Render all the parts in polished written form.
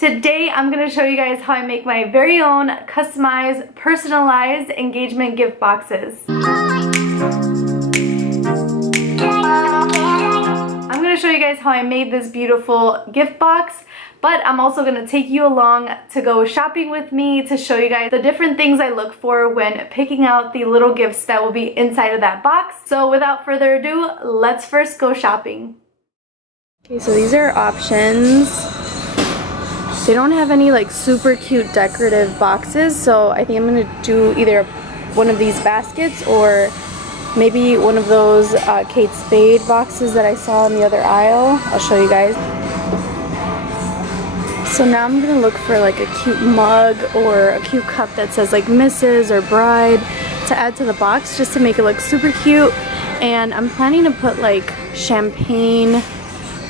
Today I'm going to show you guys how I make my very own customized, personalized engagement gift boxes. I'm going to show you guys how I made this beautiful gift box, but I'm also going to take you along to go shopping with me to show you guys the different things I look for when picking out the little gifts that will be inside of that box. So without further ado, let's first go shopping. Okay, so these are options. They don't have any like super cute decorative boxes, so I think I'm gonna do either one of these baskets or maybe one of those Kate Spade boxes that I saw in the other aisle. I'll show you guys. So now I'm gonna look for like a cute mug or a cute cup that says like Mrs. or Bride to add to the box just to make it look super cute. And I'm planning to put like champagne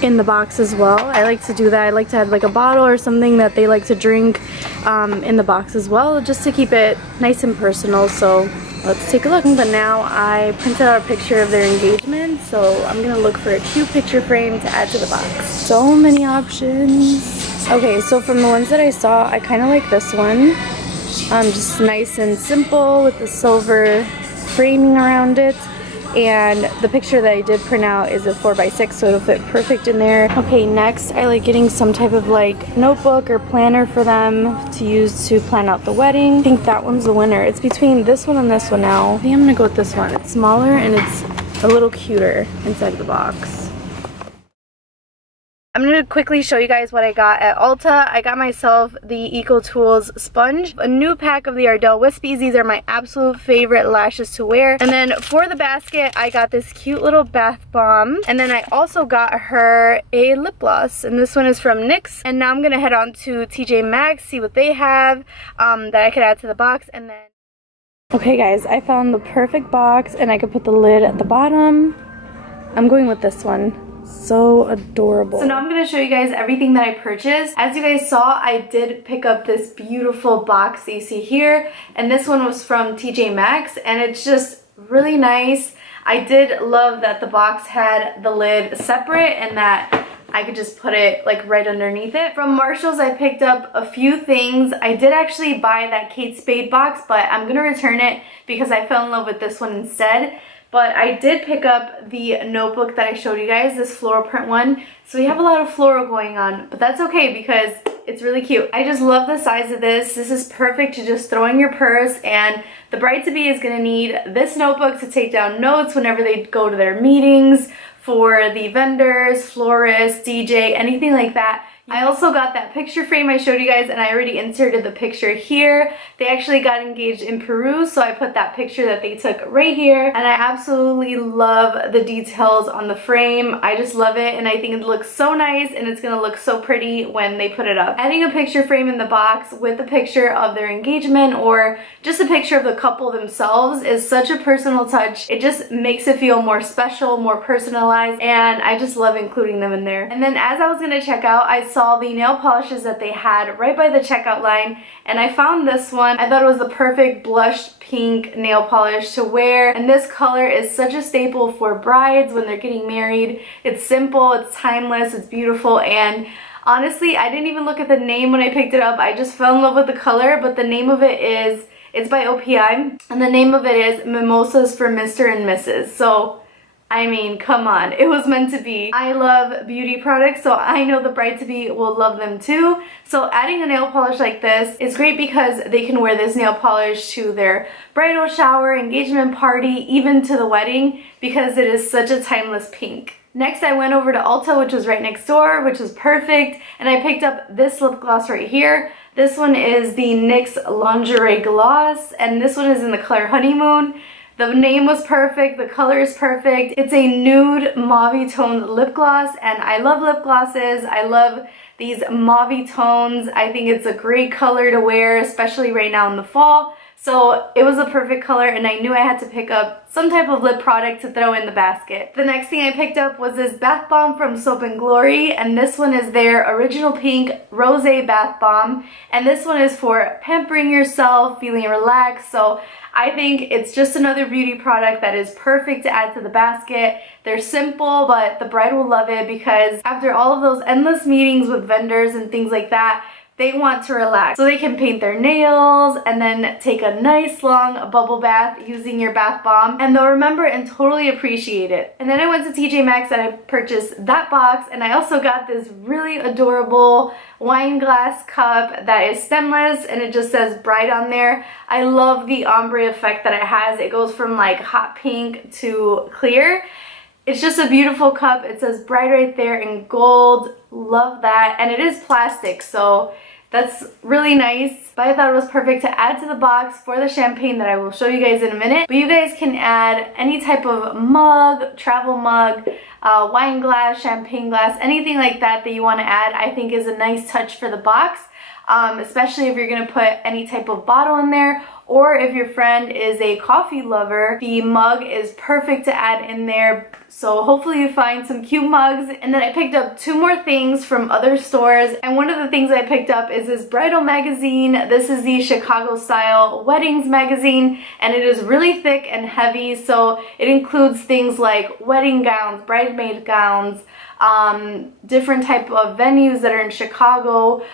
in the box as well. I like to do that. I like to add like a bottle or something that they like to drink in the box as well, just to keep it nice and personal. So let's take a look. But now I printed out a picture of their engagement, so I'm gonna look for a cute picture frame to add to the box. So many options. Okay, so from the ones that I saw, I kind of like this one. Just nice and simple with the silver framing around it. And the picture that I did print out is a 4x6, so it'll fit perfect in there. Okay, next I like getting some type of like notebook or planner for them to use to plan out the wedding. I think that one's the winner. It's between this one and this one now. I think I'm gonna go with this one. It's smaller and it's a little cuter inside of the box. I'm going to quickly show you guys what I got at Ulta. I got myself the EcoTools sponge, a new pack of the Ardell Wispies. These are my absolute favorite lashes to wear. And then for the basket, I got this cute little bath bomb. And then I also got her a lip gloss. And this one is from NYX. And now I'm going to head on to TJ Maxx, see what they have that I could add to the box. And then... Okay guys, I found the perfect box and I could put the lid at the bottom. I'm going with this one. So adorable. So now I'm going to show you guys everything that I purchased. As you guys saw, I did pick up this beautiful box that you see here, and this one was from TJ Maxx, and it's just really nice. I did love that the box had the lid separate and that I could just put it like right underneath it. From Marshall's, I picked up a few things. I did actually buy that Kate Spade box, but I'm going to return it because I fell in love with this one instead. But I did pick up the notebook that I showed you guys, this floral print one. So we have a lot of floral going on, but that's okay because it's really cute. I just love the size of this. This is perfect to just throw in your purse, and the bride-to-be is gonna need this notebook to take down notes whenever they go to their meetings, for the vendors, florists, DJ, anything like that. I also got that picture frame I showed you guys, and I already inserted the picture here. They actually got engaged in Peru, so I put that picture that they took right here. And I absolutely love the details on the frame. I just love it, and I think it looks so nice, and it's gonna look so pretty when they put it up. Adding a picture frame in the box with a picture of their engagement or just a picture of the couple themselves is such a personal touch. It just makes it feel more special, more personalized, and I just love including them in there. And then as I was gonna check out, I saw the nail polishes that they had right by the checkout line, and I found this one. I thought it was the perfect blush pink nail polish to wear, and this color is such a staple for brides when they're getting married. It's simple, it's timeless, it's beautiful, and honestly, I didn't even look at the name when I picked it up. I just fell in love with the color, but the name of it is, it's by OPI, and the name of it is Mimosas for Mr. and Mrs. So I mean, come on, it was meant to be. I love beauty products, so I know the bride-to-be will love them too. So adding a nail polish like this is great because they can wear this nail polish to their bridal shower, engagement party, even to the wedding, because it is such a timeless pink. Next, I went over to Ulta, which was right next door, which was perfect, and I picked up this lip gloss right here. This one is the NYX Lingerie Gloss, and this one is in the color Honeymoon. The name was perfect, the color is perfect. It's a nude mauve toned lip gloss, and I love lip glosses. I love these mauve tones. I think it's a great color to wear, especially right now in the fall. So it was a perfect color, and I knew I had to pick up some type of lip product to throw in the basket. The next thing I picked up was this bath bomb from Soap & Glory, and this one is their original pink rosé bath bomb, and this one is for pampering yourself, feeling relaxed. So I think it's just another beauty product that is perfect to add to the basket. They're simple, but the bride will love it because after all of those endless meetings with vendors and things like that, they want to relax. So they can paint their nails and then take a nice long bubble bath using your bath bomb, and they'll remember and totally appreciate it. And then I went to TJ Maxx and I purchased that box, and I also got this really adorable wine glass cup that is stemless and it just says bride on there. I love the ombre effect that it has. It goes from like hot pink to clear. It's just a beautiful cup. It says bride right there in gold. Love that. And it is plastic, so that's really nice. But I thought it was perfect to add to the box for the champagne that I will show you guys in a minute. But you guys can add any type of mug, travel mug, wine glass, champagne glass, anything like that that you want to add, I think is a nice touch for the box. Especially if you're going to put any type of bottle in there, or if your friend is a coffee lover, the mug is perfect to add in there. So hopefully you find some cute mugs. And then I picked up 2 more things from other stores, and one of the things I picked up is this bridal magazine. This is the Chicago style weddings magazine, and it is really thick and heavy, so it includes things like wedding gowns, bridesmaid gowns, different type of venues that are in Chicago,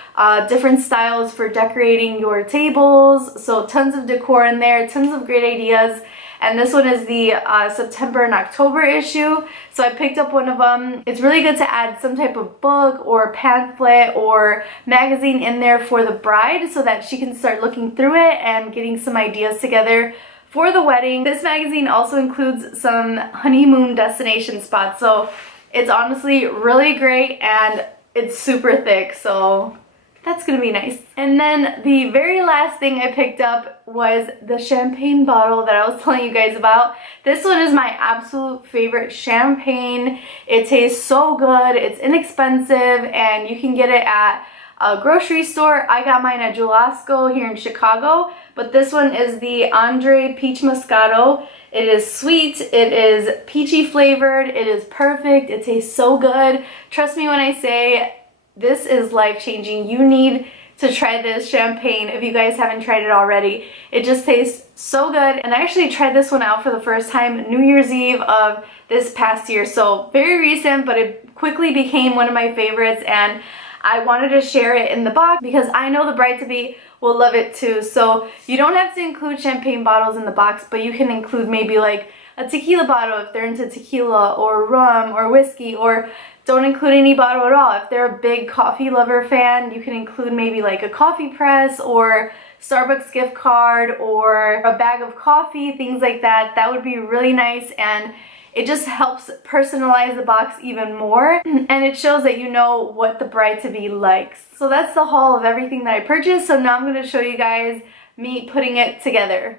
different styles for decorating your tables, so tons of decor in there, tons of great ideas. And this one is the September and October issue, so I picked up one of them. It's really good to add some type of book or pamphlet or magazine in there for the bride so that she can start looking through it and getting some ideas together for the wedding. This magazine also includes some honeymoon destination spots, so it's honestly really great and it's super thick, so that's gonna be nice. And then the very last thing I picked up was the champagne bottle that I was telling you guys about. This one is my absolute favorite champagne. It tastes so good, it's inexpensive, and you can get it at a grocery store. I got mine at Julasco here in Chicago, but this one is the Andre Peach Moscato. It is sweet, it is peachy flavored, it is perfect, it tastes so good. Trust me when I say this is life-changing. You need to try this champagne if you guys haven't tried it already. It just tastes so good, and I actually tried this one out for the first time New Year's Eve of this past year, so very recent, but it quickly became one of my favorites, and I wanted to share it in the box because I know the bride-to-be will love it too. So you don't have to include champagne bottles in the box, but you can include maybe like a tequila bottle if they're into tequila or rum or whiskey, or don't include any bottle at all. If they're a big coffee lover fan, you can include maybe like a coffee press or Starbucks gift card or a bag of coffee, things like that. That would be really nice, and it just helps personalize the box even more, and it shows that you know what the bride-to-be likes. So that's the haul of everything that I purchased. So now I'm going to show you guys me putting it together.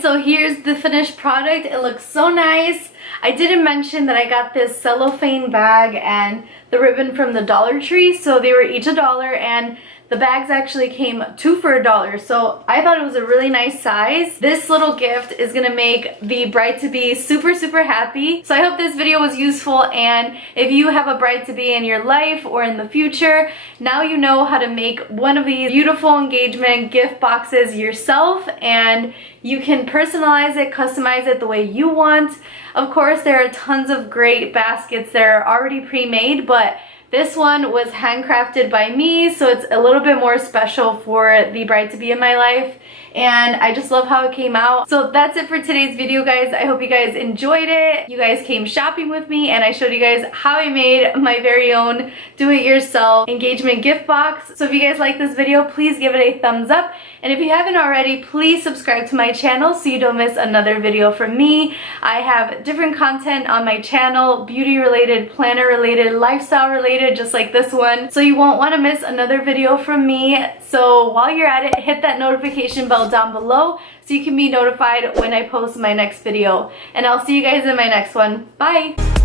So here's the finished product. It looks so nice. I didn't mention that I got this cellophane bag and the ribbon from the Dollar Tree, so they were each $1, and the bags actually came 2 for $1, so I thought it was a really nice size. This little gift is gonna make the bride-to-be super, super happy. So I hope this video was useful, and if you have a bride-to-be in your life or in the future, now you know how to make one of these beautiful engagement gift boxes yourself, and you can personalize it, customize it the way you want. Of course, there are tons of great baskets that are already pre-made, but This one was handcrafted by me, so it's a little bit more special for the bride-to-be in my life, and I just love how it came out. So that's it for today's video, guys. I hope you guys enjoyed it. You guys came shopping with me, and I showed you guys how I made my very own do-it-yourself engagement gift box. So if you guys like this video, please give it a thumbs up, and if you haven't already, please subscribe to my channel so you don't miss another video from me. I have different content on my channel, beauty related, planner related, lifestyle related, just like this one, so you won't want to miss another video from me. So while you're at it, hit that notification bell down below so you can be notified when I post my next video, and I'll see you guys in my next one. Bye!